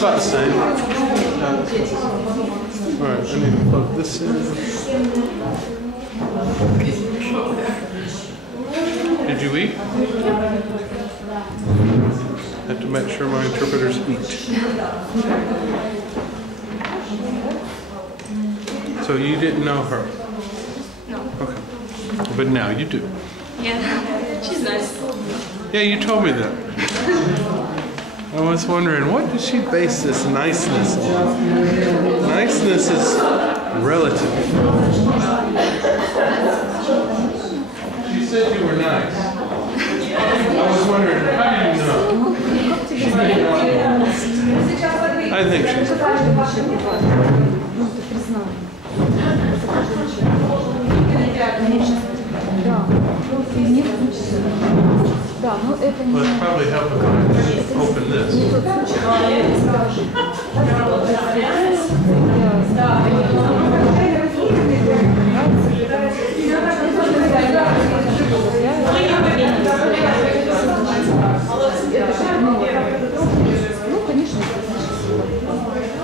about the same. All right, I need to plug this in. Did you eat? I have to make sure my interpreters eat. So you didn't know her? No. Okay. But now you do. Yeah, she's nice. Yeah, you told me that. I was wondering, what does she base this niceness on? Niceness is relative. She said you were nice. I was wondering, how do you know? I think she's Let's probably help if I open this.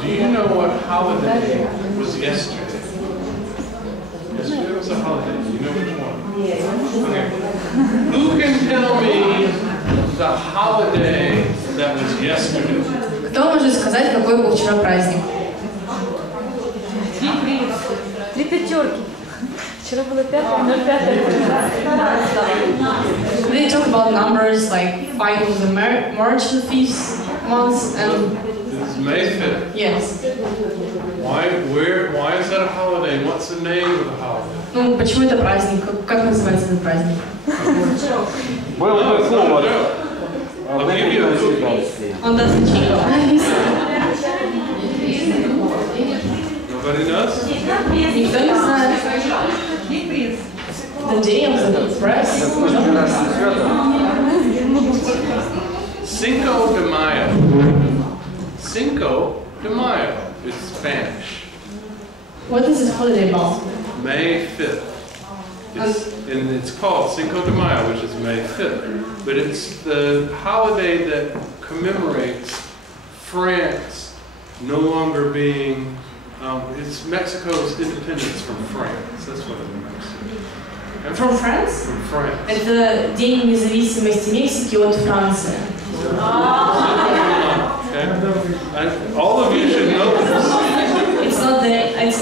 Do you know what holiday was yesterday? Yesterday was a holiday. Do you know which one? Okay. Who can tell me the holiday that was yesterday? Кто может сказать, какой был вчера праздник? Три пятерки. Вчера было 5:05. They talk about numbers like 5 of the March, the 5th month, and It's May 5th. yes. Why is that a holiday? What's the name of the holiday? Ну, почему это праздник? Как называется этот праздник? Well, no, it's not a joke. I'll give you a cookie. Он doesn't cheat. Nobody knows? Никто не знает. The day of the press. Cinco de Mayo. Cinco de Mayo is Spanish. What is this holiday about? May 5th. And it's called Cinco de Mayo, which is May 5th. But it's the holiday that commemorates France no longer being, it's Mexico's independence from France. That's what it means. From France? From France. Это День независимости Мексики от Франции. Okay. All of you should know this. It's not I'm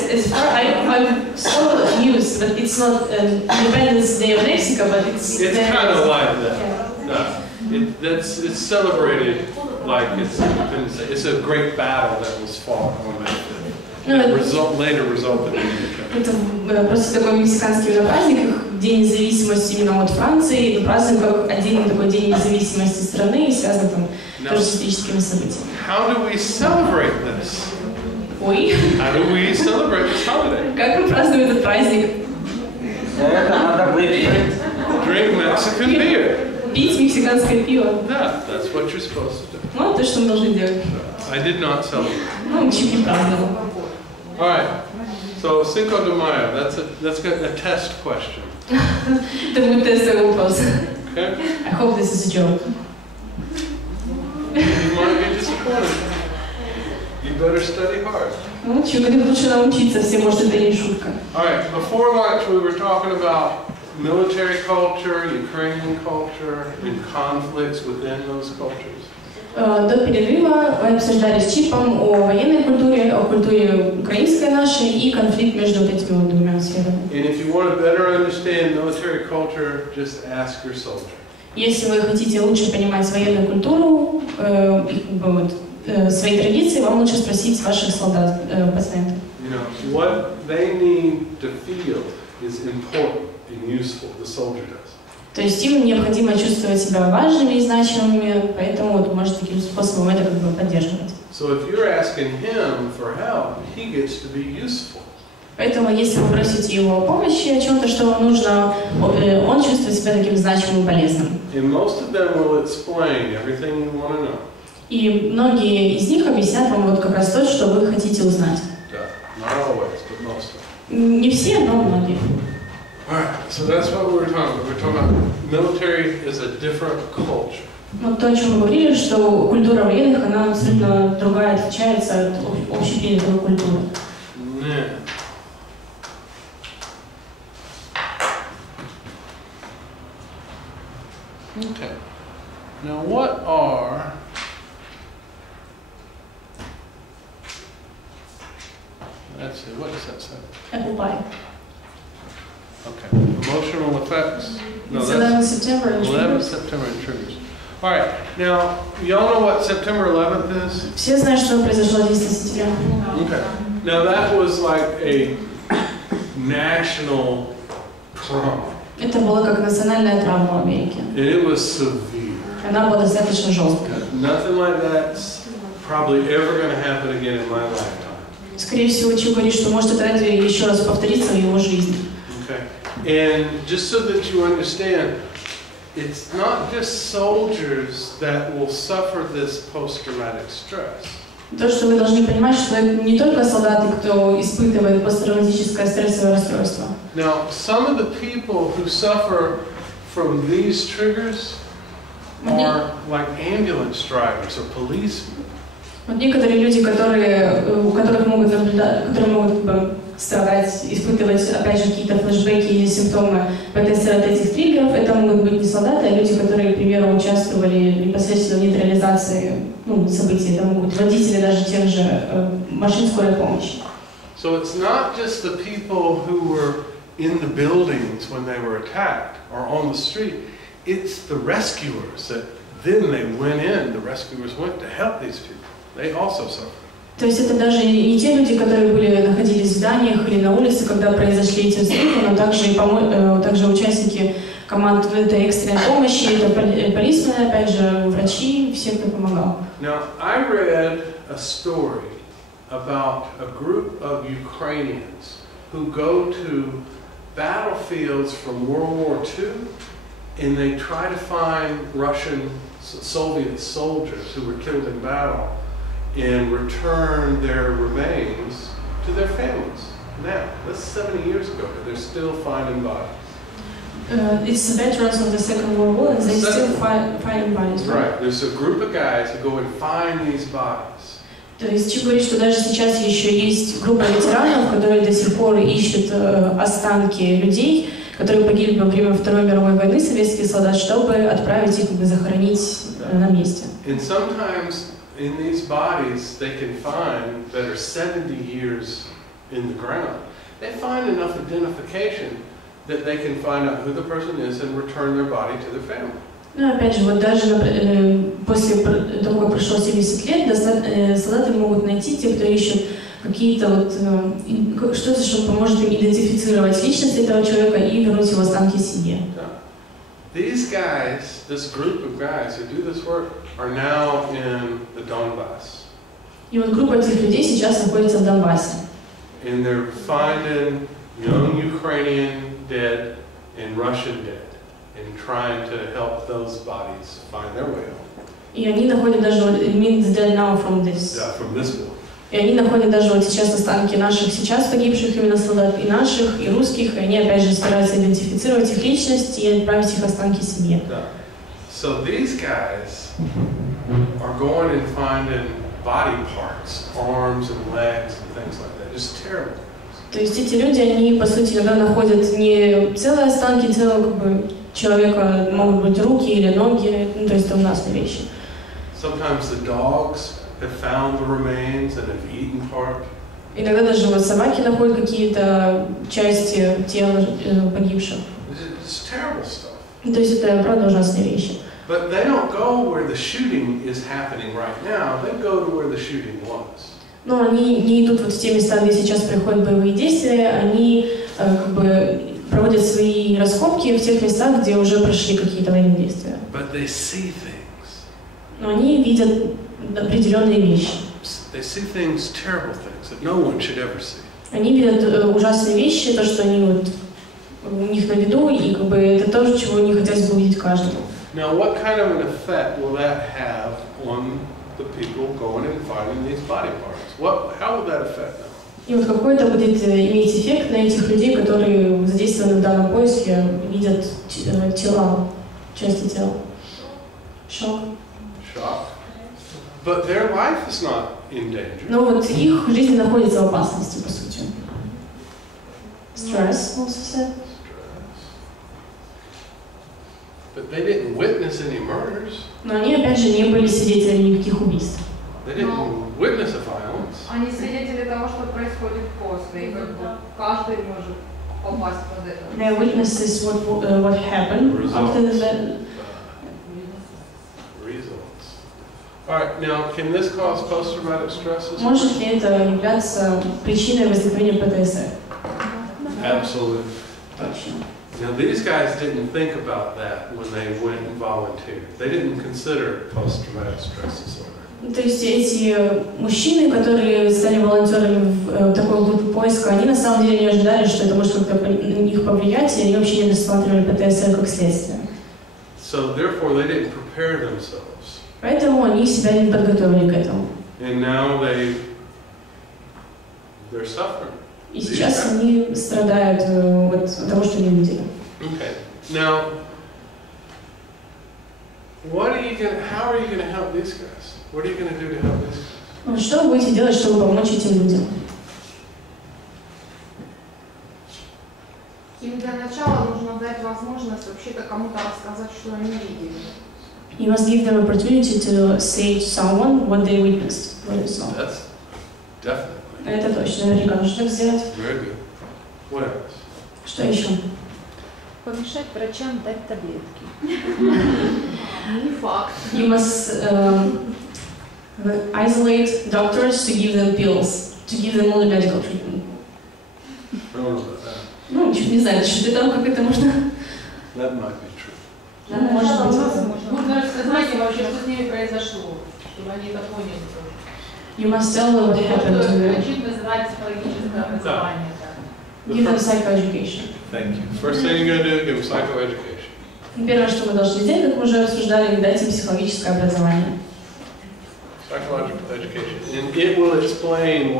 so used, but it's not Independence Day of Mexico, but it's kind of like that. It's celebrated like it's Independence Day. It's a great battle that was fought on May 5th. Later resulted in independence. Это просто такой мексиканский праздник, День независимости именно от Франции, и праздник как один такой День независимости страны, и связан там тоже с историческими событиями. How do we celebrate this? Ой. How do we celebrate this holiday? Как мы празднуем этот праздник? Drink Mexican beer. Пить мексиканское пиво. That's what you're supposed to do. Ну, то, что мы должны делать. I did not celebrate. Ну, чуть не праздновал. All right. So Cinco de Mayo. That's a test question. Это будет тестовый вопрос. Okay. I hope this is a joke. You might be disappointed. You better study hard. Ну, чего-нибудь лучше научиться, все, может, это не шутка. All right. Before lunch, we were talking about military culture, Ukrainian culture, and conflicts within those cultures. До перерыва мы обсуждали с Чипом о военной культуре, о культуре украинской нашей и конфликт между вот этими вот двумя сферами. And if you want to better understand military culture, just ask your soldier. Если вы хотите лучше понимать военную культуру, свои традиции, вам лучше спросить ваших солдат, пациентов. You know, what they need to feel is important and useful. The soldier does. То есть им необходимо чувствовать себя важными и значимыми, поэтому вот может таким способом это как бы поддерживать. So if you're asking him for help, he gets to be useful. Поэтому если вы просите его о помощи, о чем-то, что вам нужно, он чувствует себя таким значимым и полезным. And most of them will explain everything you want to know. И многие из них объяснят вам вот как раз то, что вы хотите узнать. Not always, but most of them. Не все, но многие. All right, so that's what we were talking about. We were talking about military is a different culture. Вот то, о чем мы говорили, что культура военных, она абсолютно другая, отличается от общепринятой культуры. Okay. Now what are let's see, what does that say? Apple pie. Okay. Emotional effects? No, It's that's 11th September. 11th September and triggers. All right. Now, y'all know what September 11th is? Все знают, что произошло 11 сентября. Okay. Now that was like a national trauma. Это было как национальная травма в Америке. And it was severe. Она была достаточно жесткая. Nothing like that's probably ever going to happen again in my lifetime. Скорее всего, Чу говорит, что может это еще раз повториться в его жизни. Okay. And just so that you understand, it's not just soldiers that will suffer this post-traumatic stress. То, что вы должны понимать, что это не только солдаты, кто испытывает посттравматическое стрессовое расстройство. Now, some of the people who suffer from these triggers are like ambulance drivers or policemen. Вот некоторые люди, у которых могут страдать, испытывать, опять же, какие-то флешбеки или симптомы ПТСД от этих триггеров, это могут быть не солдаты, а люди, которые, к примеру, участвовали непосредственно в нейтрализации событий. Это могут быть водители даже тех же машин скорой помощи. So it's not just the people who were in the buildings when they were attacked or on the street. It's the rescuers that then they went in. The rescuers went to help these people. They also suffered. То есть это даже не те люди, которые находились в зданиях или на улице, когда произошли эти взрывы, но также участники команд этой экстренной помощи, это полисмены, опять же, врачи, все, кто помогал. Now, I read a story about a group of Ukrainians who go to battlefields from World War II, and they try to find Russian, Soviet soldiers who were killed in battle and return their remains to their families. Now, that's 70 years ago, but they're still finding bodies. It's the veterans of the Second World War, and they still find bodies. Right. There's a group of guys who go and find these bodies. То есть Чу говорит, что даже сейчас еще есть группа ветеранов, которые до сих пор ищут останки людей, которые погибли во время Второй мировой войны, советских солдат, чтобы отправить их, захоронить на месте. And sometimes in these bodies they can find that are 70 years in the ground. They find enough identification that they can find out who the person is and return their body to their family. Ну, опять же, вот даже после того, как прошло 70 лет, солдаты могут найти те, кто ищут какие-то что-то, что поможет им идентифицировать личность этого человека и вернуть его останки семье. These guys, this group of guys who do this work, are now in the Donbass. И вот группа этих людей сейчас находится в Донбассе. And they're finding young Ukrainian dead and Russian dead, and trying to help those bodies find their way home. И они находят даже it means dead now from this. Yeah, from this bill. И они находят даже вот сейчас останки наших сейчас погибших именно солдат, и наших, и русских, и они опять же стараются идентифицировать их личность и отправить их останки семье. So these guys are going and finding body parts, arms and legs and things like that. Just terrible. То есть эти люди, они по сути иногда находят не целые останки целого человека, могут быть руки или ноги, то есть это ужасные вещи. Sometimes the dogs have found the remains and have eaten part. Иногда даже вот собаки находят какие-то части тела погибших. It's terrible stuff. То есть это правда ужасные вещи. But they don't go where the shooting is happening right now. They go to where the shooting was. Но они не идут вот в те места, где сейчас происходят боевые действия. Они проводят свои раскопки в тех местах, где уже прошли какие-то военные действия. But they see things. Но они видят определенные вещи. They see things, terrible things that no one should ever see. Они видят ужасные вещи, то, что они у них на виду, и это то, чего не хотелось бы увидеть каждому. Now, what kind of an effect will that have on the people going and finding these body parts? How will that affect them? И вот какой это будет иметь эффект на этих людей, которые задействованы в данном поиске, видят тела, части тела? Шок. shock. But their life is not in danger. Но вот их жизнь находится в опасности, по сути. Stress, also said. But they didn't witness any murders. Но они, опять же, не были свидетелями никаких убийств. They didn't witness a violence. Они свидетели того, что происходит после, и как бы каждый может попасть под это. They are witnesses what happened after the event. Results. All right, now can this cause post-traumatic stress? Может ли это являться причиной возникновения ПТСР? Absolutely. Точно. Now these guys didn't think about that when they went and volunteered. They didn't consider post-traumatic stress disorder. То есть эти мужчины, которые стали волонтерами в такой группе поиска, они на самом деле не ожидали, что это может как-то на них повлиять, и они вообще не рассматривали ПТСР как следствие. So therefore they didn't prepare themselves. Поэтому они себя не подготовили к этому. And now they're suffering. И сейчас они страдают от того, что они видели. Okay. Now, how are you going to help these guys? What are you going to do to help these guys? Что вы будете делать, чтобы помочь этим людям? Им для начала нужно дать возможность вообще-то кому-то рассказать, что они видели. You must give them opportunity to say to someone what they witnessed, what they saw. That's definitely. Это точно, наверняка нужно так сделать. Very good. What else? Что еще? Помешать врачам дать таблетки. Не факт. You must isolate doctors to give them pills, to give them only medical treatment. I don't know about that. Ну, чуть не знаю, что там, как это можно. That might be true. Да, может быть. Нужно рассказать им вообще, что с ними произошло, чтобы они это поняли тоже. You must tell them what happened to them. Учить называть психологическое образование. Give them psychoeducation. Thank you. First thing you're going to do, give them psychoeducation. Первое, что мы должны сделать, как мы уже обсуждали, дать им психологическое образование. Psychological education. And it will explain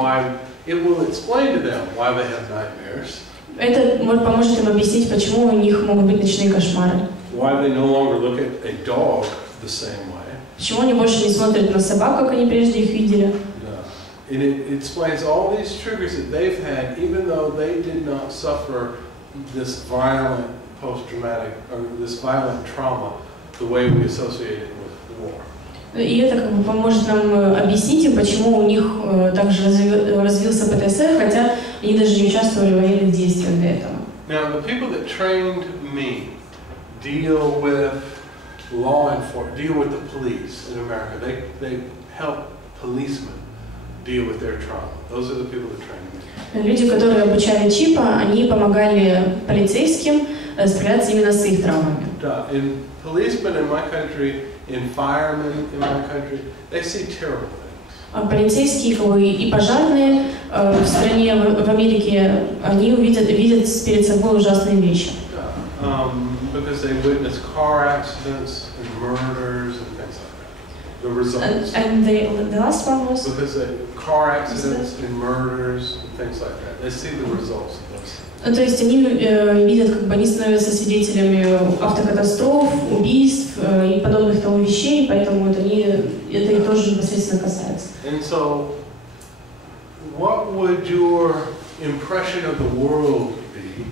to them why they have nightmares. Это поможет им объяснить, почему у них могут быть ночные кошмары. Why they no longer look at a dog the same way. Почему они больше не смотрят на собак, как они прежде их видели. And it explains all these triggers that they've had, even though they did not suffer this violent post-traumatic or this violent trauma the way we associate it with war. И это как бы поможет нам объяснить им, почему у них также развился ПТСР, хотя они даже не участвовали в военных действиях до этого. Now, the people that trained me deal with law enforcement, deal with the police in America. They help policemen deal with their trauma. Those are the people that train me. Люди, которые обучали ЧИПа, они помогали полицейским справляться именно с их травмами. And policemen in my country, and firemen in my country, they see terrible things. Полицейские и пожарные в стране, в Америке, они видят перед собой ужасные вещи. Because they witness car accidents and murders and things like that. The results. And the last one was? Because car accidents and murders and things like that. They see the results of those things. То есть они видят, как бы они становятся свидетелями автокатастроф, убийств и подобных тому вещей, поэтому это их тоже непосредственно касается. And so, what would your impression of the world be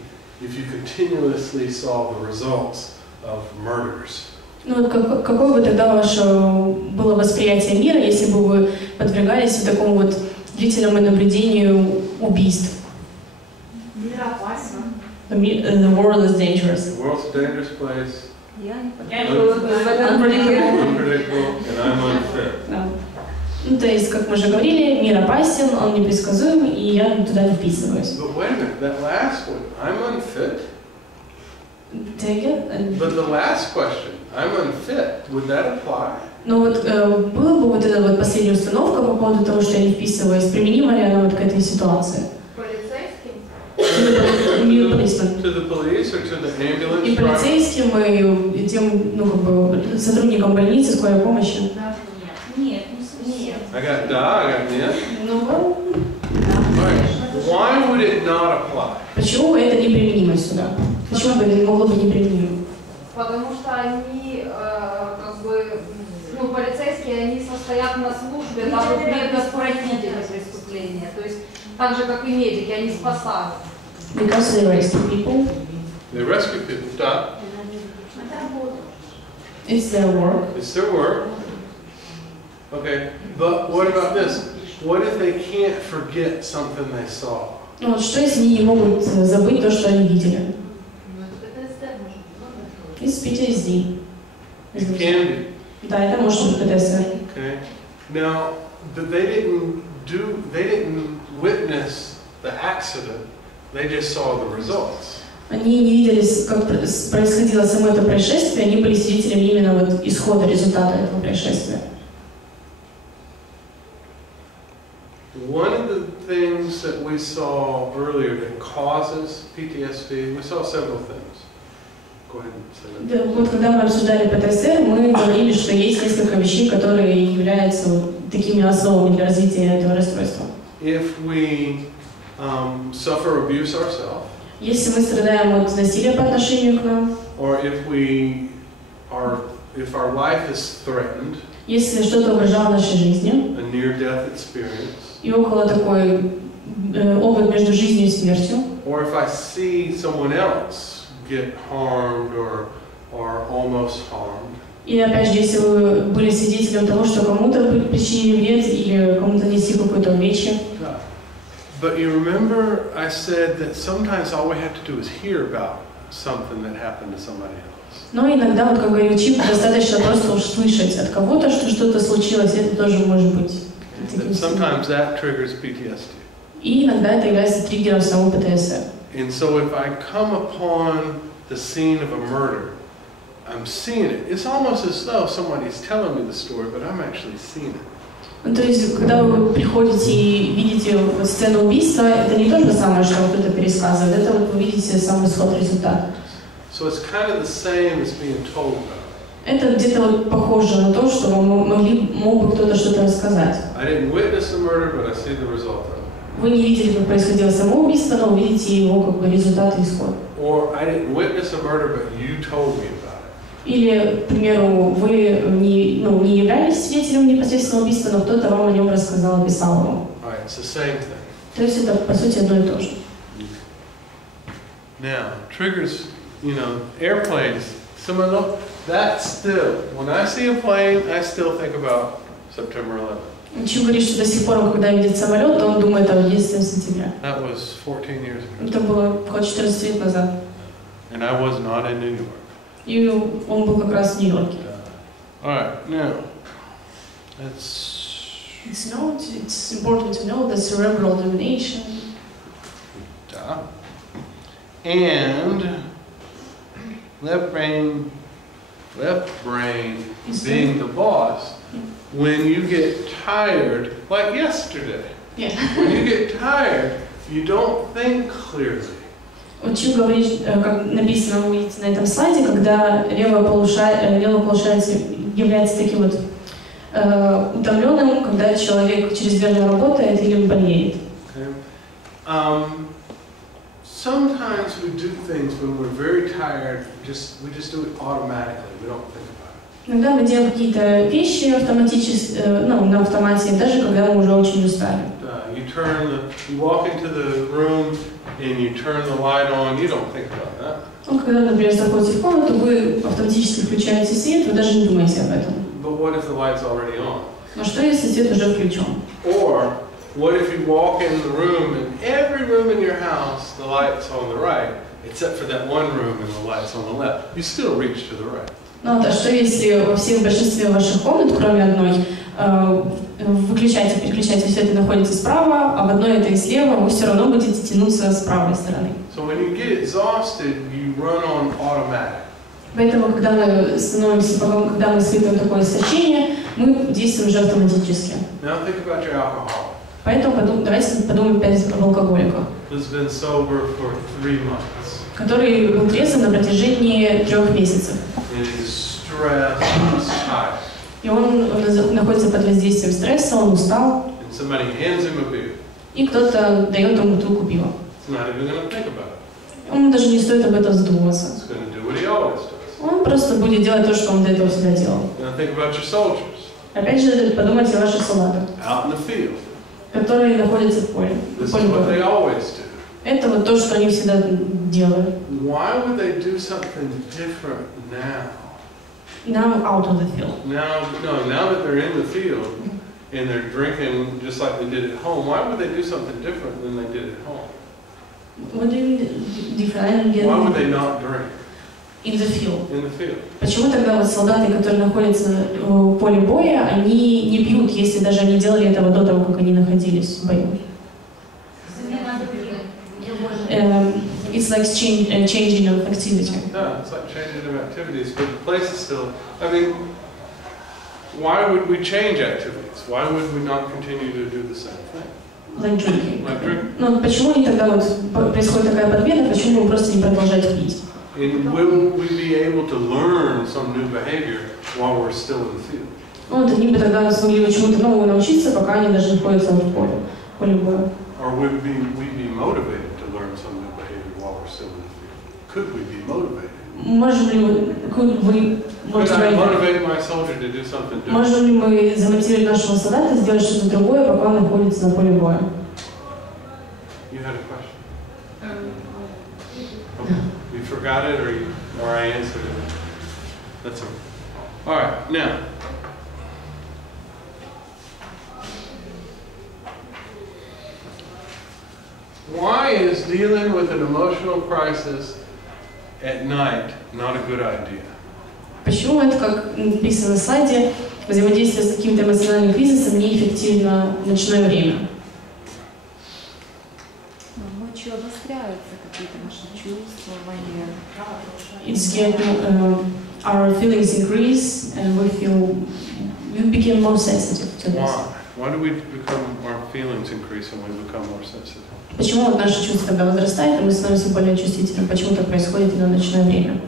if you continuously saw the results of murders? Ну вот какое бы тогда ваше было восприятие мира, если бы вы подвергались вот такому вот длительному наблюдению убийств? Мир опасен. The world is dangerous. The world's a dangerous place. Unpredictable. And I'm unfit. Да. Ну, то есть, как мы уже говорили, мир опасен, он непредсказуем, и я туда не вписываюсь. But wait a minute, that last one, I'm unfit. But the last question, I'm unfit, would that apply? Ну вот была бы вот эта вот последняя установка по поводу того, что я не вписываюсь, применима ли она вот к этой ситуации? Полицейским? To the police or to the ambulance? И полицейским, и тем, ну как бы, сотрудникам больницы, скорой помощи. Нет. I got da, I got нет. Ну, Why would it not apply? почему это не применимо сюда? Почему бы это могло быть неприменимо? Потому что они как бы повестке, они состоят на службе, дабы предотвратить это преступление. То есть так же, как и медики, они спасают. Because they rescue people. They rescue people. Да. It's their work. It's their work. Okay, but what about this? What if they can't forget something they saw? Вот что если они не могут забыть то, что они видели? It's PTSD. It can be. Да, это может быть ПТСР. Okay. Now, but they didn't witness the accident. They just saw the results. Они не видели, как происходило само это происшествие, они были свидетелями именно вот исхода, результата этого происшествия. One of the things that we saw earlier that causes PTSD, we saw several things. Go ahead and say that. Да, вот когда мы обсуждали ПТСР, мы говорили, что есть несколько вещей, которые являются вот такими основами для развития этого расстройства. If we suffer abuse ourselves, если мы страдаем от насилия по отношению к нам, or if our life is threatened, если что-то угрожало нашей жизни, a near-death experience, и около такой опыт между жизнью и смертью, or if I see someone else get harmed or almost harmed, и опять же, если вы были свидетелем того, что кому-то причинили вред или кому-то нанесли какое-то увечье. But you remember I said that sometimes all we have to do is hear about something that happened to somebody else. Но иногда, вот как говорил Чип, достаточно просто услышать от кого-то, что что-то случилось, это тоже может быть. Sometimes that triggers PTSD. И иногда это является триггером самого ПТСР. And so if I come upon the scene of a murder, I'm seeing it. It's almost as though somebody's telling me the story, but I'm actually seeing it. Ну, то есть, когда вы приходите и видите вот сцену убийства, это не то же самое, что кто-то пересказывает, это вот вы видите сам исход, результат. So it's kind of the same as being told about. Это где-то вот похоже на то, что вам мог бы кто-то что-то рассказать. I didn't witness the murder, but I see the result of it. Вы не видели, как происходило само убийство, но увидите его как бы результат и исход. Or I didn't witness a murder, but you told me about it. Или, к примеру, вы не являлись свидетелем непосредственного убийства, но кто-то вам о нем рассказал, описал его. Right, it's the same thing. То есть это, по сути, одно и то же. Now, triggers, airplanes, some of them, that's still, when I see a plane, I still think about September 11th. Чу говорит, что до сих пор, когда видит самолет, то он думает о 11 сентября. That was 14 years ago. Это было около 14 лет назад. And I was not in New York. И он был как раз в Нью-Йорке. All right, now, It's important to know that cerebral domination and left brain being the boss. When you get tired, like yesterday, when you get tired, you don't think clearly. Чу говорит, как написано, вы видите на этом слайде, когда левое полушарие является таким вот утомленным, когда человек чрезмерно работает или болеет. Sometimes we do things when we're very tired, we just do it automatically. We don't think about it. Иногда мы делаем какие-то вещи автоматически, на автомате, даже когда мы уже очень устали. You walk into the room and you turn the light on. You don't think about that. Когда, например, заходите в комнату, вы автоматически включаете свет, вы даже не думаете об этом. But what if the light's already on? Но что, если свет уже включен? Or what if you walk in the room and every room in your house, the light's on the right, except for that one room and the light's on the left? You still reach to the right. Ну, а что если во всех большинстве ваших комнат, кроме одной, переключаете свет и находитесь справа, а в одной это и слева, вы все равно будете тянуться с правой стороны. So when you get exhausted, you run on automatic. Поэтому, когда мы испытываем такое истощение, мы действуем уже автоматически. Now think about your alcohol. Поэтому давайте подумаем опять об алкоголиках, Who's been sober for 3 months. Который был трезвым на протяжении 3 месяцев. And he's stressed, he's tired. И он находится под воздействием стресса, он устал. And somebody hands him a beer. И кто-то дает ему бутылку пива. He's not even going to think about it. Ему даже не стоит об этом задумываться. He's going to do what he always does. Он просто будет делать то, что он до этого всегда делал. Now think about your soldiers. Опять же, подумайте о ваших солдатах, out in the field. которые находятся в поле. This is what they always do. Это вот то, что они всегда делают. Why would they do something different now? Now out of the field. Now that they're in the field and they're drinking just like they did at home, why would they do something different than they did at home? What do you mean different? Why would they not drink In the field. in the field? Почему тогда вот солдаты, которые находятся в поле боя, они не пьют, если даже они делали этого до того, как они находились в бою? It's like changing of activity. No, it's like changing of activities, but the place is still, I mean, why would we change activities? Why would we not continue to do the same thing? Like drinking. Like drink? Ну, почему не тогда вот происходит такая подмена, почему бы просто не продолжать пить? And will we be able to learn some new behavior while we're still in the field? Ну, вот они бы тогда смогли чему-то новому научиться, пока они даже находятся в поле боя. Or would we be motivated to learn some new behavior while we're still in the field? Could we be motivated? Можем ли вы, Could I motivate my soldier to do something different? можем ли мы замотивировать нашего солдата сделать что-то другое, пока он находится на поле боя? You had a question? Okay. You forgot it, or I answered it? That's all. All right, now. Why is dealing with an emotional crisis at night not a good idea? Почему это, как написано на слайде, взаимодействие с каким-то эмоциональным кризисом неэффективно в ночное время? Ночью обостряются какие-то наши чувства, It's getting, our feelings increase and we become more sensitive to this. Why? Why do we become, our feelings increase and we become more sensitive? Почему вот наши чувства тогда возрастают, и мы становимся более чувствительными? Почему это происходит именно в ночное время?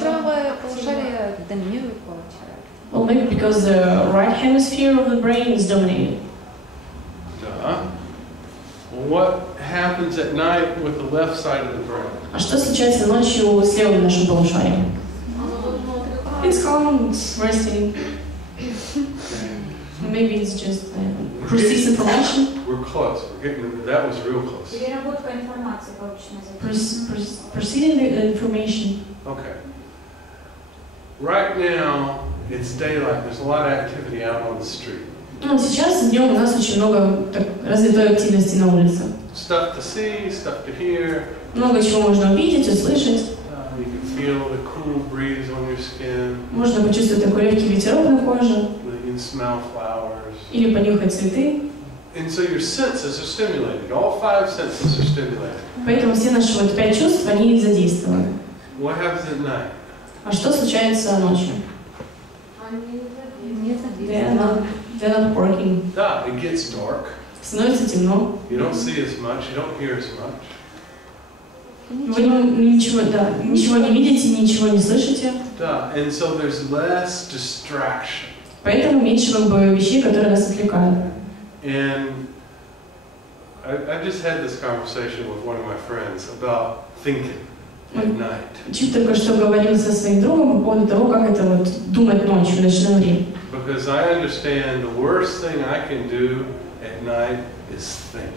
правое полушарие доминирует получается. Well, maybe because the right hemisphere of the brain is dominated. What happens at night with the left side of the brain? А что случается ночью с левым нашим полушарием? It's calm, it's resting. Maybe it's just process information. We're close. We're getting, that was real close. Переработка информации, полученной. Proceeding the information. Okay. Right now, it's daylight. There's a lot of activity out on the street. Ну, сейчас днем у нас очень много развитой активности на улице. Stuff to see, stuff to hear. Много чего можно увидеть, услышать. You can feel the cool breeze on your skin. Можно почувствовать такой легкий ветерок на коже. You can smell flowers. Или понюхать цветы. And so your senses are stimulated. All 5 senses are stimulated. Поэтому все наши вот 5 чувств, они задействованы. What happens at night? А что случается ночью? They're not working. Да, it gets dark. Становится темно. You don't see as much. You don't hear as much. Вы ничего не видите, ничего не слышите. Да, and so there's less distraction. Поэтому меньше как бы вещей, которые нас отвлекают. And I just had this conversation with one of my friends about thinking at night. Чуть только что говорил со своим другом по поводу того, как это вот думать ночью, в ночное время. Because I understand the worst thing I can do at night is think.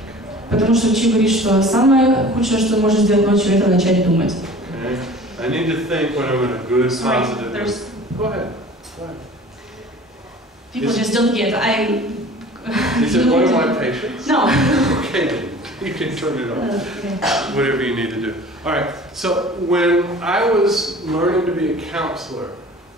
Потому что учитель говорит, что самое худшее, что можно сделать ночью, это начать думать. Okay? I need to think when I'm in a good, positive mood. Go ahead. Go ahead. People just don't get. Is it one of my patients? No. Okay, you can turn it off. Whatever you need to do. All right. So when I was learning to be a counselor,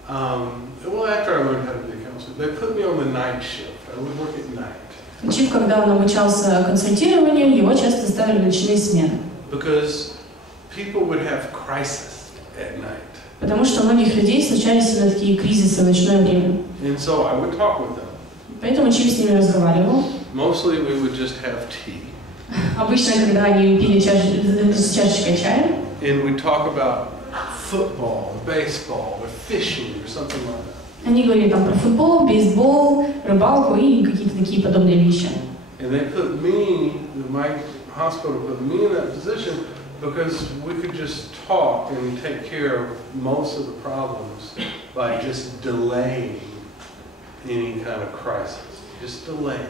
well, after I learned how to be a counselor, they put me on the night shift. I would work at night. Учитель, когда он обучался консультированию, его часто ставили в ночные смены. Because people would have crisis at night. Потому что у многих людей случались именно такие кризисы в ночное время. And so I would talk with them. Поэтому учитель с ними разговаривал. Mostly we would just have tea. Обычно, когда они пили с чашечкой чая. And we'd talk about football, baseball, or fishing, or something like that. Они говорили там про футбол, бейсбол, рыбалку и какие-то такие подобные вещи. And they put me, my hospital put me in that position because we could just talk and take care of most of the problems by just delaying any kind of crisis. Just delay it.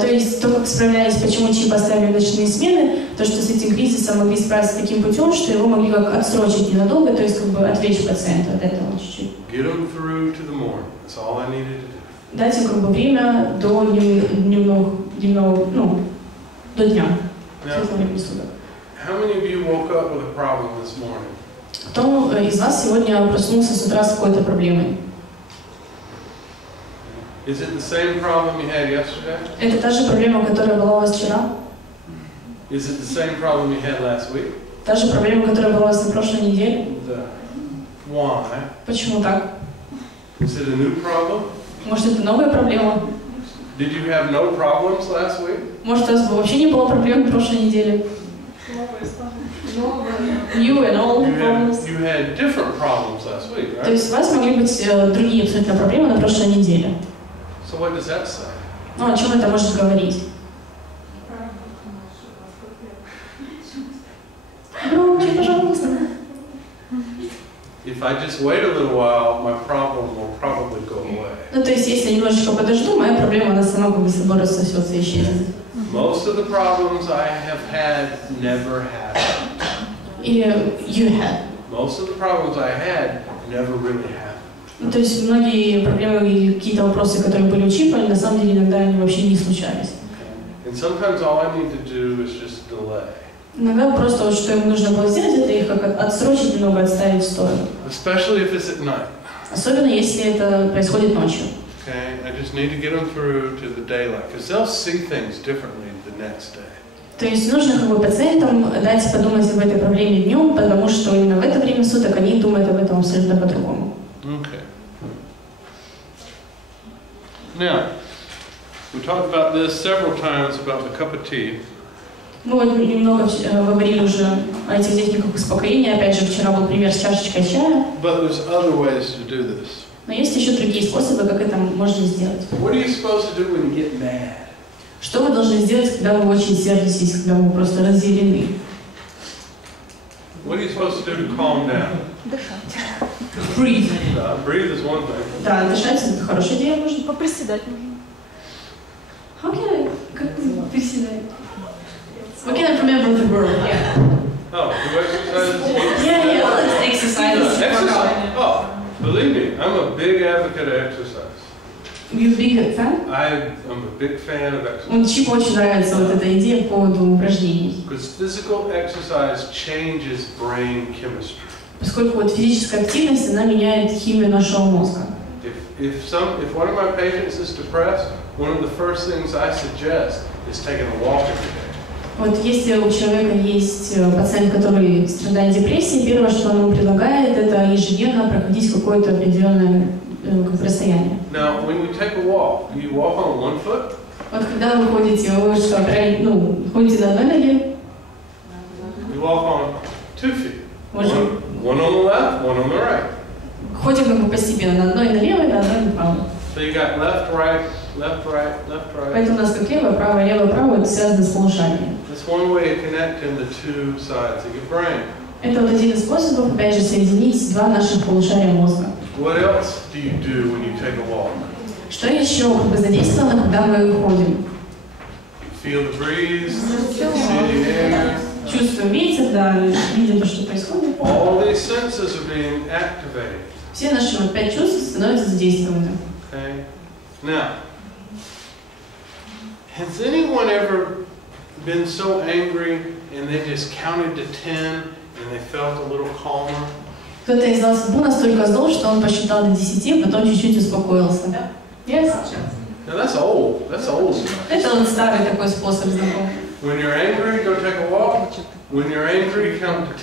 То есть то, как справлялись, почему ЧИ поставили ночные смены, то, что с этим кризисом могли справиться таким путем, что его могли как отсрочить ненадолго, то есть как бы отвлечь пациента от этого чуть-чуть. Дать им как бы время до дневного, ну, до дня. Кто из вас сегодня проснулся с утра с какой-то проблемой? Is it the same problem you had yesterday? Это та же проблема, которая была у вас вчера? Is it the same problem you had last week? Та же проблема, которая была у вас на прошлой неделе? Why? Почему так? Is it a new problem? Может, это новая проблема? Did you have no problems last week? Может, у вас вообще не было проблем на прошлой неделе? You and all problems. You had different problems last week, right? То есть у вас могли быть другие абсолютно проблемы на прошлой неделе. So what does that say? Ну, о чем это может говорить? Громче, пожалуйста. If I just wait a little while, my problem will probably go away. Ну, то есть, если немножечко подожду, моя проблема, она сама как бы собой рассосется и исчезнет. Most of the problems I have had never happened. Или you had. Most of the problems I had never really happened. Ну, то есть многие проблемы или какие-то вопросы, которые были у ЧИПа, на самом деле иногда они вообще не случались. And sometimes all I need to do is just delay. Иногда просто вот что ему нужно было сделать, это их как отсрочить немного, отставить в сторону. Especially if it's at night. Особенно если это происходит ночью. Okay, I just need to get them through to the daylight, because they'll see things differently the next day. То есть нужно как бы пациентам дать подумать об этой проблеме днем, потому что именно в это время суток они думают об этом абсолютно по-другому. Okay. Now, we talked about this several times about the cup of tea. Мы вот немного говорили уже о этих техниках успокоения. Опять же, вчера был пример с чашечкой чая. But there's other ways to do this. Но есть еще другие способы, как это можно сделать. What are you supposed to do when you get mad? Что вы должны сделать, когда вы очень сердитесь, когда вы просто разъярены? What are you supposed to do to calm down? Дышать. Breathe. Breathe is one thing. Да, дышать – это хорошая идея, можно. Поприседать нужно. How can I? Как приседать? We cannot remember the word. Yeah. Oh, do exercises? Yeah, let's exercise. Exercise. Oh, believe me, I'm a big advocate of exercise. You a big fan? I'm a big fan of exercise. Он Чипу очень нравится вот эта идея по поводу упражнений. Because physical exercise changes brain chemistry. Поскольку вот физическая активность, она меняет химию нашего мозга. If one of my patients is depressed, one of the first things I suggest is taking a walk every day. Вот если у человека есть пациент, который страдает депрессией, первое, что он ему предлагает, это ежедневно проходить какое-то определенное расстояние. Now, when you take a walk, do you walk on one foot? Вот когда вы ходите, вы что, ходите на одной ноге? You walk on 2 feet. One on the left, one on the right. Ходим как бы постепенно, на одной налево, на одной направо. So you got left, right, left, right, left, right. Поэтому у нас как левое, правое, это связано с полушарием. That's one way of connecting the two sides of your brain. Это вот один из способов, опять же, соединить два наших полушария мозга. What else do you do when you take a walk? Что еще как бы задействовано, когда мы ходим? Feel the breeze, see the air. Чувствуем ветер, да, видим то, что происходит. All these senses are being activated. Все наши вот 5 чувств становятся задействованы. Okay. Now, has anyone ever been so angry and they just counted to 10 and they felt a little calmer? Кто-то из вас был настолько зол, что он посчитал до 10, потом чуть-чуть успокоился. Yes? Now that's old. That's old. Это вот старый такой способ знакомый. When you're angry, go take a walk. When you're angry, count to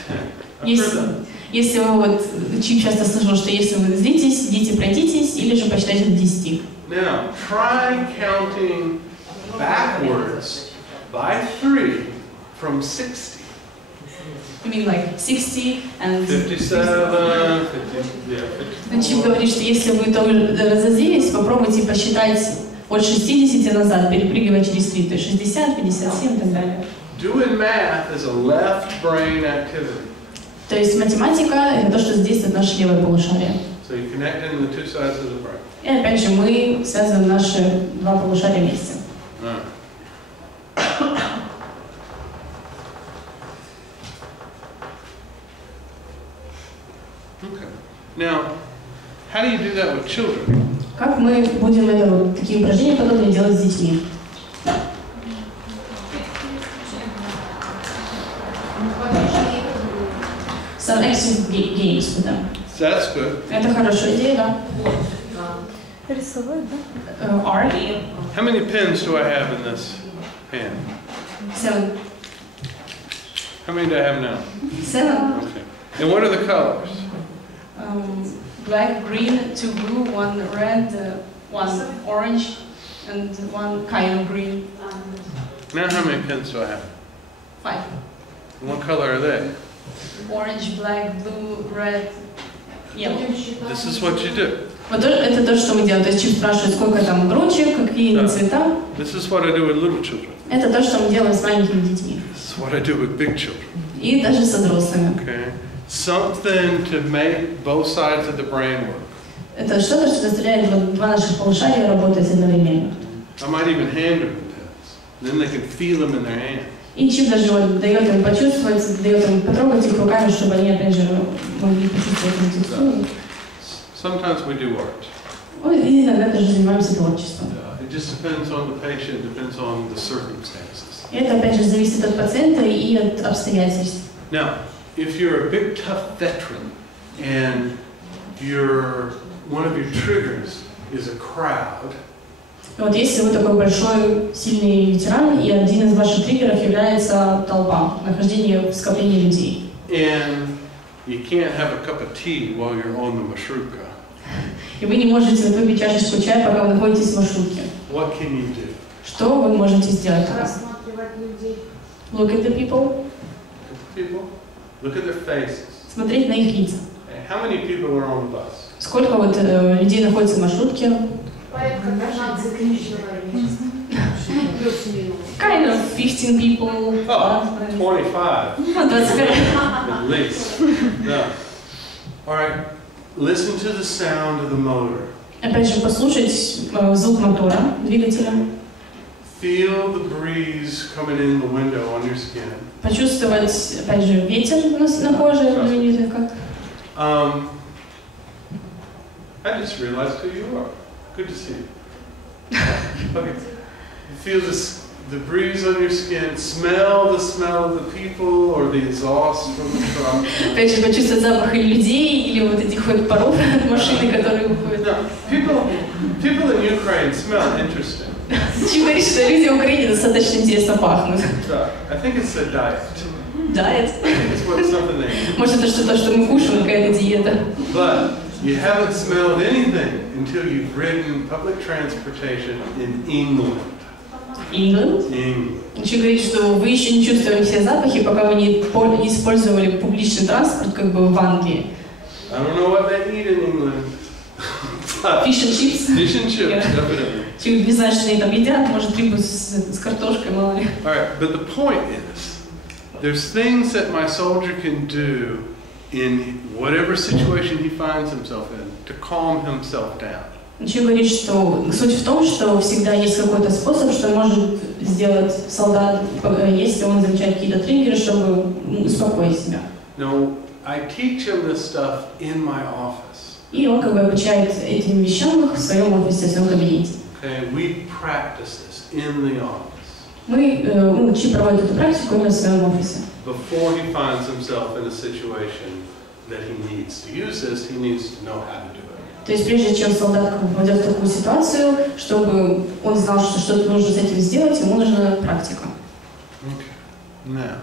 10. Если вы вот, Чип часто слышал, что если вы злитесь, идите пройдитесь, или же посчитайте до 10. Now, try counting backwards by 3 from 60. You mean like 60 and 57, 50, Чип говорит, что если вы тоже разозлились, попробуйте посчитать от 60 назад, перепрыгивая через 3, то есть 60, 57 и так далее. Doing math is a left brain activity. То есть математика – это то, что задействует наше левое полушарие. So So you're connecting the two sides of the brain. И опять же, мы связываем наши два полушария вместе. All right. Okay. Now, how do you do that with children? Как мы будем это, вот, такие упражнения подобные делать с детьми? Some active games with them. That's good. Это хорошая идея, да? Рисовать, да? Art. How many pins do I have in this hand? 7. How many do I have now? 7. Okay. And what are the colors? Black, green, 2 blue, 1 red, 1 orange, and 1 kind of green. Now how many pins do I have? 5. And what color are they? Orange, black, blue, red, yellow. This is what you do. Вот это то, что мы делаем. То есть Чип спрашивает, сколько там ручек, какие цвета. This is what I do with little children. Это то, что мы делаем с маленькими детьми. This is what I do with big children. И даже со взрослыми. Okay. Something to make both sides of the brain work. Это что-то, что заставляет вот два наших полушария работать одновременно. I might even hand them the pins. Then they can feel them in their hand. И Чип даже вот дает им почувствовать, дает им потрогать их руками, чтобы они опять же могли почувствовать эту текстуру. Sometimes we do art. И иногда даже занимаемся творчеством. It just depends on the patient, depends on the circumstances. И это опять же зависит от пациента и от обстоятельств. Now, if you're a big tough veteran and one of your triggers is a crowd, Вот если вы такой большой, сильный ветеран, и один из ваших триггеров является толпа, нахождение в скоплении людей. And you can't have a cup of tea while you're on the marshrutka. И вы не можете выпить чашечку чая, пока вы находитесь в маршрутке. What can you do? Что вы можете сделать? Рассматривать людей. Look at the people. People? Look at their faces. Смотреть на их лица. How many people are on the bus? Сколько вот людей находится в маршрутке? Порядка 15 человек. Плюс-минус. Kind of 15 people. Oh, 25 25. at least. No. All right. Listen to the sound of the motor. Опять же, послушать звук мотора, двигателя. Feel the breeze coming in the window on your skin. Почувствовать, опять же, ветер на коже. I just realized who you are. Good to see you. Okay. Feel the breeze on your skin. Smell the smell of the people or the exhaust from the truck. Опять же, почувствовать запах людей или вот этих вот паров от машины, которые выходят. Now, people in Ukraine smell interesting. Чего говорит, что люди в Украине достаточно интересно пахнут. I think it's a diet. Diet? It's what something they eat. Может, это что-то, что мы кушаем, какая-то диета. But you haven't smelled anything until you've ridden public transportation in England. England? England. Еще говорит, что вы еще не чувствуете все запахи, пока вы не использовали публичный транспорт, как бы в Англии. I don't know what they eat in England. Fish and chips? Fish and chips, definitely. Не знаю, что они там едят, может, рыбу с картошкой, мало ли. All right, but the point is, there's things that my soldier can do in whatever situation he finds himself in to calm himself down. Еще говорит, что суть в том, что всегда есть какой-то способ, что может сделать солдат, если он замечает какие-то триггеры, чтобы успокоить себя. Now, I teach him this stuff in my office. И он как бы обучает этим вещам в своем офисе, в своем кабинете. Okay, we practice this in the office. Мы Чип проводит эту практику именно в своем офисе. Before he finds himself in a situation that he needs to use this, he needs to know how to do it. То есть прежде чем солдат попадет в такую ситуацию, чтобы он знал, что что-то нужно с этим сделать, ему нужна практика. Okay. Now,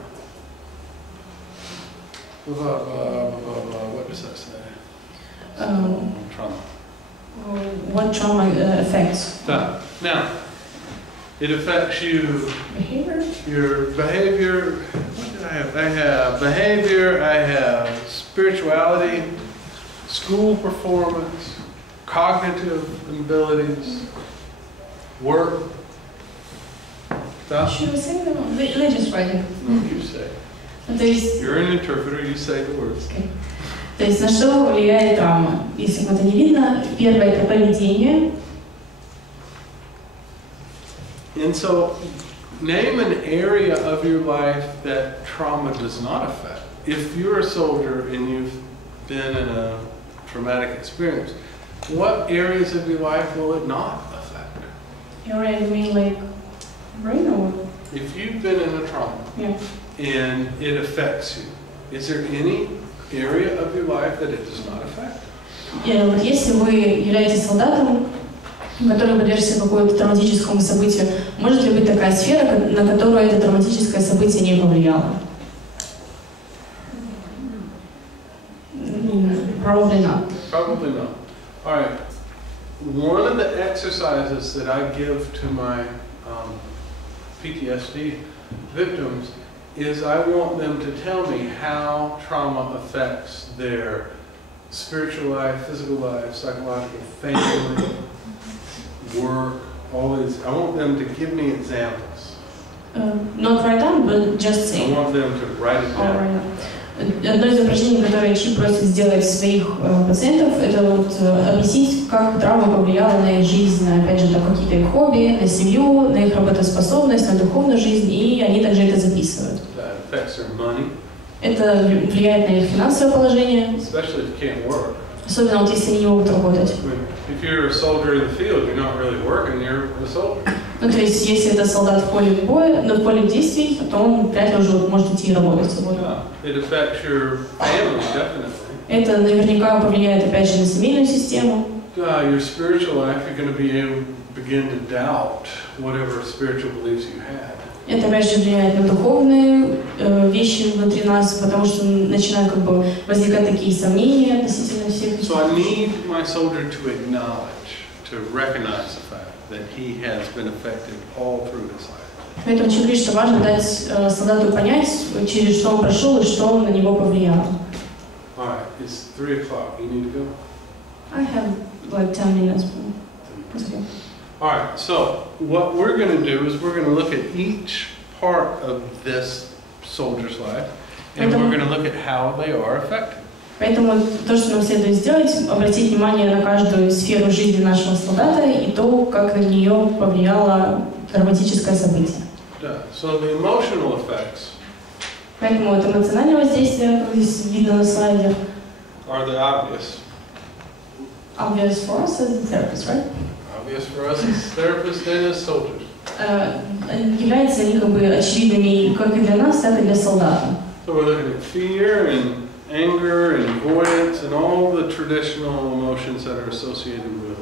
what does that say? Trauma. What trauma affects? Now, it affects Behavior? your behavior. What did I have? I have behavior, I have spirituality, school performance, cognitive abilities, work. Stuff? Should we say them? Let's just write it. No, you say. То есть, You're an interpreter, you say the words. okay. То есть на что влияет травма? Если кого-то не видно, первое это поведение. And so, name an area of your life that trauma does not affect. If you're a soldier and you've been in a traumatic experience, what areas of your life will it not affect? Area, you mean like brain or what? If you've been in a trauma Yeah. and it affects you, is there any area of your life that it does not affect? Вот если вы являетесь солдатом, который подвергся какому-то травматическому событию, может ли быть такая сфера, на которую это травматическое событие не повлияло? Probably not. Probably not. All right. One of the exercises that I give to my PTSD victims is I want them to tell me how trauma affects their spiritual life, physical life, psychological, family, work, all these. I want them to give me examples. Not write down, but just say. I want them to write it down. Одно из упражнений, которое ЧИ просит сделать своих пациентов, это вот объяснить, как травма повлияла на их жизнь, на, опять же, какие-то их хобби, на семью, на их работоспособность, на духовную жизнь, и они также это записывают. Это влияет на их финансовое положение, особенно вот если они не могут работать. Ну, то есть, если это солдат в поле боя, но в поле действий, то он вряд ли уже может идти и работать свободно. Это наверняка повлияет, опять же, на семейную систему. Это, опять же, влияет на духовные вещи внутри нас, потому что начинают как бы возникать такие сомнения относительно всех вещей. That he has been affected all through his life. Поэтому очень говорит, что важно дать солдату понять, через что он прошел и что на него повлияло. All right, it's 3 o'clock. You need to go? I have like 10 minutes. Okay. All right, so what we're going to do is we're going to look at each part of this soldier's life, and we're going to look at how they are affected. Поэтому то, что нам следует сделать, обратить внимание на каждую сферу жизни нашего солдата и то, как на нее повлияло травматическое событие. So the emotional effects. Поэтому вот эмоциональное воздействие, как здесь видно на слайде. Are the obvious? Obvious for us as therapists, right? Obvious for us as therapists and as soldiers. Являются они как бы очевидными как и для нас, так и для солдата. So we're looking at fear and anger and avoidance and all the traditional emotions that are associated with.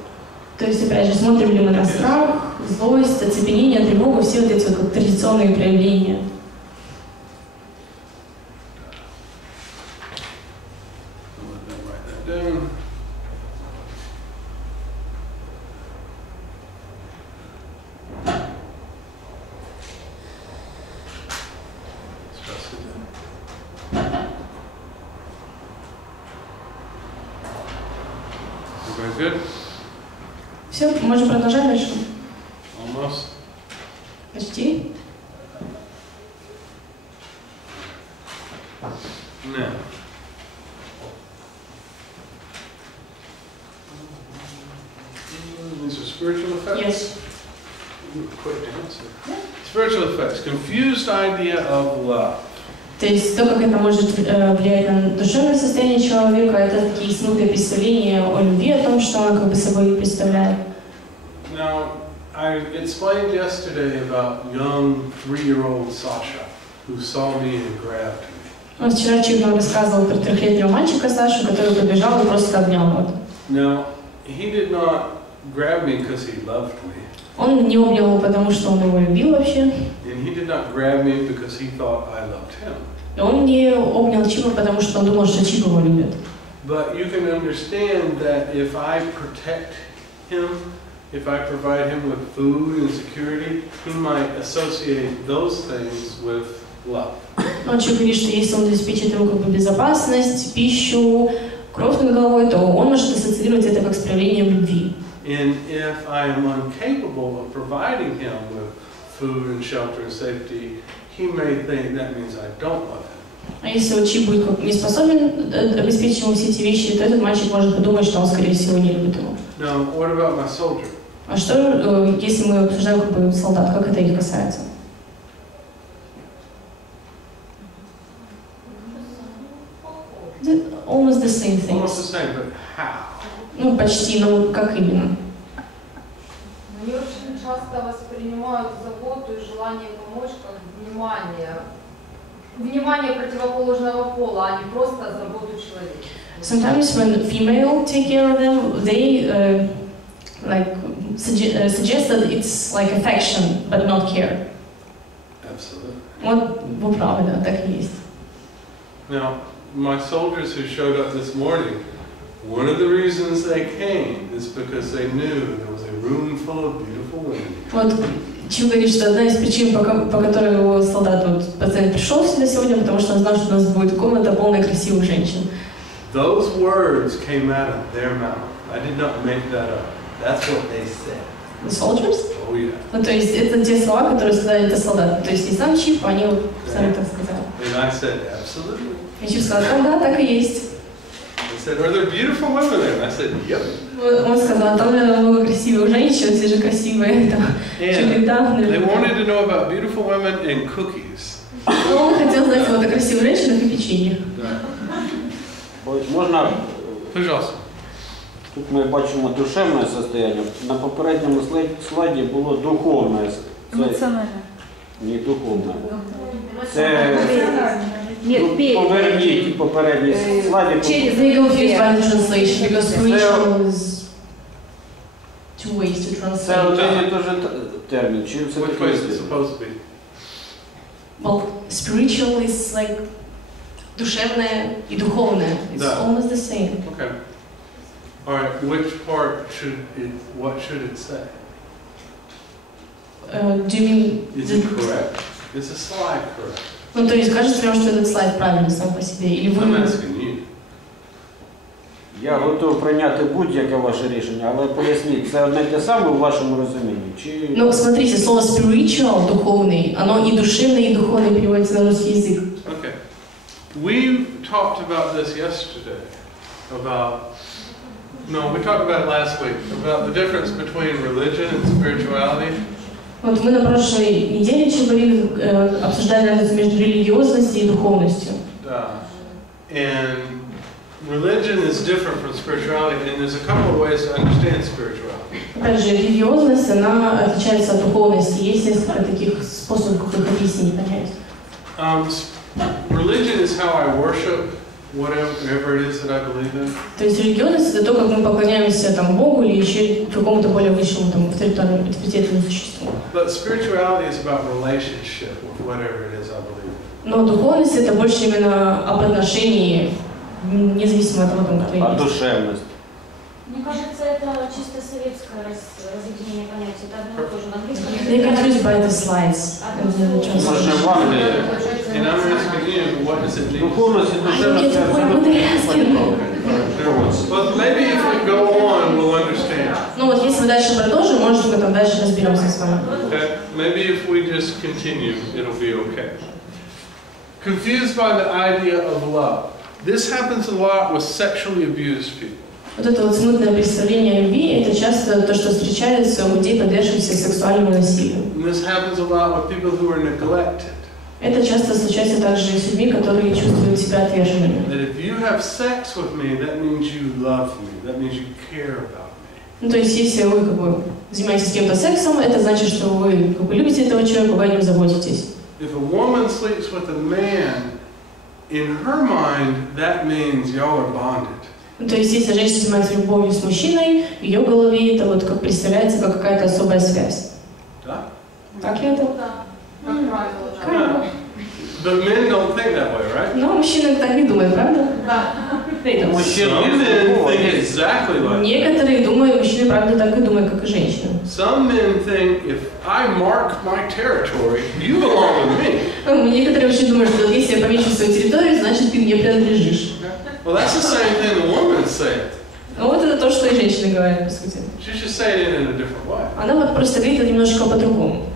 То есть, опять же, смотрим ли мы на страх, злость, оцепенение, тревогу, все вот эти вот традиционные проявления. Good? Все, можем продолжать дальше. Almost. Почти. Now. These are spiritual effects? Yes. Quick answer. Yeah. Spiritual effects. Confused idea of love. То есть то, как это может влиять на душевное состояние человека, это такие смутные представления о любви, о том, что она как бы собой представляет. Now, I explained yesterday about young 3-year-old Sasha, who saw me and grabbed me. Он вчера Чик нам рассказывал про 3-летнего мальчика Сашу, который подбежал и просто обнял его. Now, he did not grab me because he loved me. Он не обнял его, потому что он его любил вообще. And he did not grab me because he thought I loved him. И он не обнял Чипа, потому что он думал, что Чип его любит. But you can understand that if I protect him, if I provide him with food and security, he might associate those things with love. Он говорит, что если он обеспечит ему как бы безопасность, пищу, кровь над головой, то он может ассоциировать это как с проявлением любви. And if I am incapable of providing him with food and shelter and safety, he may think that means I don't love him. А если учитель будет не способен обеспечить ему все эти вещи, то этот мальчик может подумать, что он, скорее всего, не любит его. Now, what about my soldier? А что, если мы обсуждаем как бы солдат, как это их касается? Almost the same thing. Almost the same, but how? Ну, почти, но как именно? Они очень часто воспринимают заботу и желание помочь как внимание противоположного пола, а не просто заботу человека. Sometimes when female take care of them, they suggest that it's like affection, but not care. Absolutely. Вот вы правы, да, так и есть. Now, my soldiers who showed up this morning, one of the reasons they came is because they knew there was a room full of beautiful women. Вот Чим говорит, что одна из причин, по которой его солдат пациент пришел сюда сегодня, потому что он знал, что у нас будет комната полная красивых женщин. Those words came out of their mouth. I did not make that up. That's what they said. The soldiers? Oh yeah. Ну, то есть это те слова, которые сказали это солдаты. То есть не сам Чип, они вот сами так сказали. And I said, absolutely. И Чип сказал, да, так и есть. They said, are there beautiful women there? And I said, yep. Он сказал, там много красивых женщин, все же красивые. And they wanted to know about beautiful women and cookies. Он хотел знать вот о красивых женщинах и печенье. Можна? Пожалуйста. Тут ми бачимо душевне состояние. На попередньому слайді було духовне. Не духовне. Це поверніть попередній слайді. They confused by the translation because spiritual is two ways to translate. Це один і той же термін. Чи це Which way is it supposed to be? Well, spiritual is like душевное и духовное. It's almost the same. Okay. All right. Which part what should it say? Do you mean? Is it correct? Is the slide correct? Ну, то есть кажется вам, что этот слайд правильный сам по себе, или вы? I'm asking you. Я готов прийняти будь-яке ваше рішення, але поясніть, це одне те саме в вашому розумінні? Чи... Ну, смотрите, слово spiritual, духовный, оно и душевный, и духовный переводится на русский язык. Okay. We talked about this yesterday, we talked about it last week, about the difference between religion and spirituality. Вот мы на прошлой неделе обсуждали разницу между религиозностью и духовностью. Да. And religion is different from spirituality, and there's a couple of ways to understand spirituality. Также религиозность, она отличается от духовности. Есть несколько таких способов, как их объяснить, понять. Religion is how I worship whatever it is that I believe in. То есть религиозность это то, как мы поклоняемся там Богу или еще какому-то более высшему там авторитетному существу. But spirituality is about relationship with whatever it is I believe in. Но духовность это больше именно об отношении, независимо от того, там, кто есть. А душевность? Мне кажется, это чисто советское разъединение понятия. Это одно и то же на английском. They confused by the slides. Може в Англії? And I'm asking you, what does it mean? Духовность і душевность це Well, maybe if we go on, we'll understand. Ну вот если мы дальше продолжим, может мы там дальше разберемся с вами. Okay? Maybe if we just continue, it'll be okay. Confused by the idea of love. This happens a lot with sexually abused people. Вот это вот смутное представление о любви, это часто то, что встречается у людей, подвергшихся сексуальному насилию. And this happens a lot with people who are neglected. Это часто случается также и с людьми, которые чувствуют себя отверженными. That if you have sex with me, that means you love me. That means you care about me. Ну, то есть, если вы как бы занимаетесь с кем-то сексом, это значит, что вы как бы любите этого человека, вы о нем заботитесь. If a woman sleeps with a man, in her mind, that means y'all are bonded. Ну, то есть, если женщина занимается любовью с мужчиной, в ее голове это вот как представляется как какая-то особая связь. Да? Так ли это? Yeah. But men don't think that way, right? Но мужчины так не думают, правда? Да. Some men think exactly like that. Некоторые думают, мужчины правда так и думают, как и женщины. Some men think if I mark my territory, you belong with me. Некоторые мужчины думают, что если я помечу свою территорию, значит ты мне принадлежишь. Well, that's the same thing the woman said. Ну вот это то, что и женщины говорят, по сути. She's just saying it in a different way. Она вот просто говорит это немножко по-другому.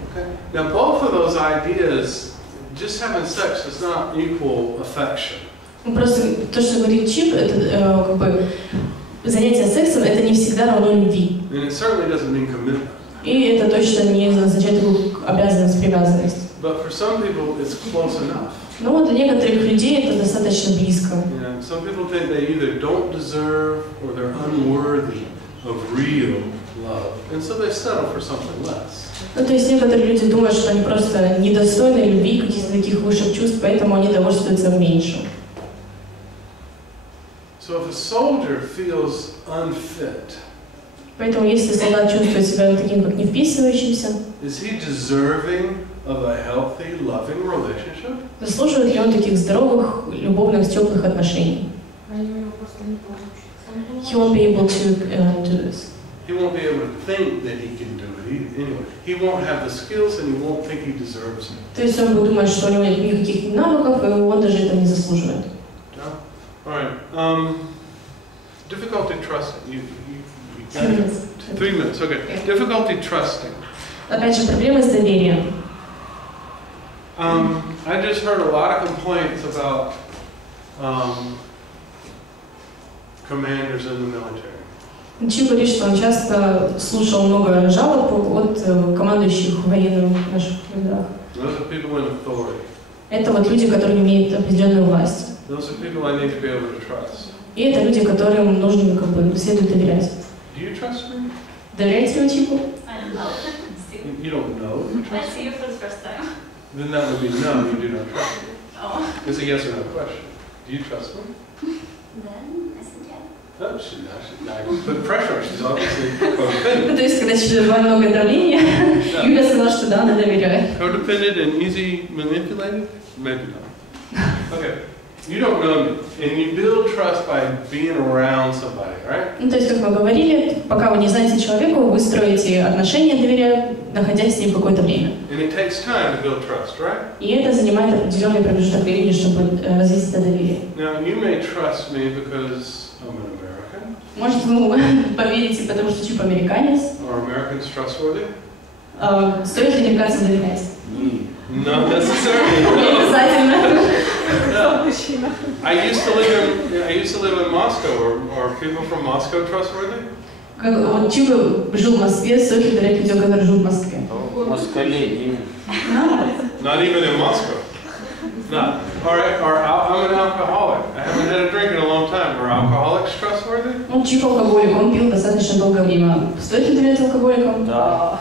Now, both of those ideas just having sex does not equal affection. Просто то, что говорит Чип, это как бы занятие сексом, это не всегда равно любви. And it certainly doesn't mean commitment. И это точно не означает такую обязанность, привязанность. But for some people, it's close enough. Но вот для некоторых людей это достаточно близко. Yeah, some people think they either don't deserve or they're unworthy of real love, and so they settle for something less. Ну, то есть некоторые люди думают, что они просто недостойны любви, каких-то таких высших чувств, поэтому они довольствуются меньшим. So if a soldier feels unfit, Поэтому если солдат чувствует себя таким, как не вписывающимся, is he deserving of a healthy, loving relationship? заслуживает ли он таких здоровых, любовных, теплых отношений? He won't be able to do this. He won't be able to think that he can do it. Anyway, he won't have the skills and he won't think he deserves it. То есть он будет думать, что у него нет никаких навыков, и он даже этого не заслуживает. All right. Difficulty trusting. You got it? 3 minutes. Okay. Difficulty trusting. Опять же, проблемы с доверием. I just heard a lot of complaints about commanders in the military. Чип говорит, что он часто слушал много жалоб от командующих военных в наших рядах. Those are people in authority. Это вот люди, которые имеют определенную власть. Those are people I need to be able to trust. И это люди, которым нужно как бы следует доверять. Do you trust me? Доверяете ли вы Чипу? I don't know. You don't know. You I trust see me? you for the first time. Then that would be no. You do not trust me. Oh. It's a yes or no question. Do you trust me? Then I said yeah. Oh, I put pressure on. She's obviously codependent. Ну, то есть, когда через много давления, Юля сказала, что да, она доверяет. Codependent and easy manipulated? Maybe not. Okay. You don't know me, and you build trust by being around somebody, right? Ну, то есть, как мы говорили, пока вы не знаете человека, вы строите отношения доверия, находясь с ним какое-то время. And it takes time to build trust, right? И это занимает определенный промежуток времени, чтобы развить это доверие. Now, you may trust me because I'm an American, Может, вы поверите, потому что Чип американец. or Americans trustworthy? Стоит ли американцам доверять? Not necessarily. Не No. обязательно. I used to live in Moscow. Are people from Moscow trustworthy? Вот Чип жил в Москве, стоит ли доверять людям, которые живут в Москве? Москалей. Not even in Moscow. Not. All right. I'm an alcoholic. I haven't had a drink in a long time. Are alcoholics trustworthy? Ну, Чип алкоголик, он пил достаточно долгое время. Стоит ли доверять алкоголикам? Да.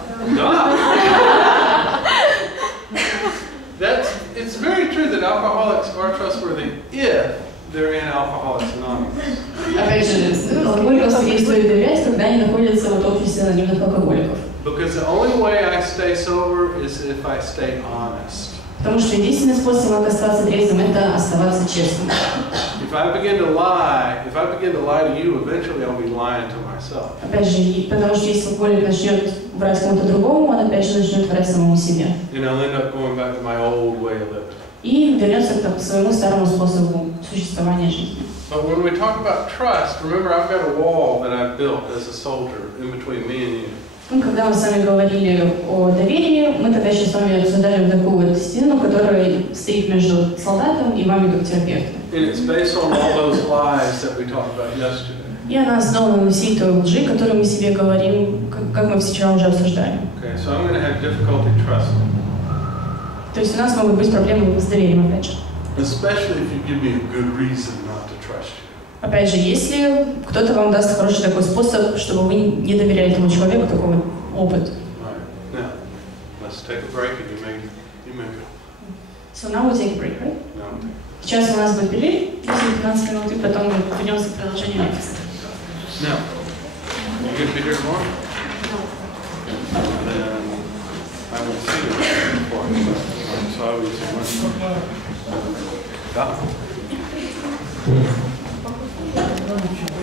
It's very true that alcoholics are trustworthy if they're in Alcoholics Anonymous. Опять же, алкоголикам скорее стоит доверять, когда они находятся в обществе анонимных алкоголиков. Because the only way I stay sober is if I stay honest. Потому что единственный способ остаться трезвым – это оставаться честным. If I begin to lie to you, eventually I'll be lying to myself. Опять же, потому что если алкоголик начнет врать кому-то другому, он опять же начнет врать самому себе. And I'll end up going back to my old way of living. И вернется к своему старому способу существования жизни. But when we talk about trust, remember I've got a wall that I've built as a soldier in between me and you. Ну, когда мы с вами говорили о доверии, мы тогда еще с вами обсуждали вот такую вот стену, которая стоит между солдатом и вами как терапевтом. And it's based on all those lies that we talked about yesterday. И она основана на всей той лжи, которую мы себе говорим, как мы вчера уже обсуждали. Okay, so I'm going to have difficulty trusting. То есть у нас могут быть проблемы с доверием, опять же. Especially if you give me a good reason not to trust you. Опять же, если кто-то вам даст хороший такой способ, чтобы вы не доверяли этому человеку, такой вот опыт. Right. Now, let's take a break and you may go. So now we take a break, right? No. Сейчас у нас будет перерыв, 10-15 минут, и потом мы вернемся к продолжению лекции. Now, you going to be here tomorrow? Then I will see you before. So I will say one.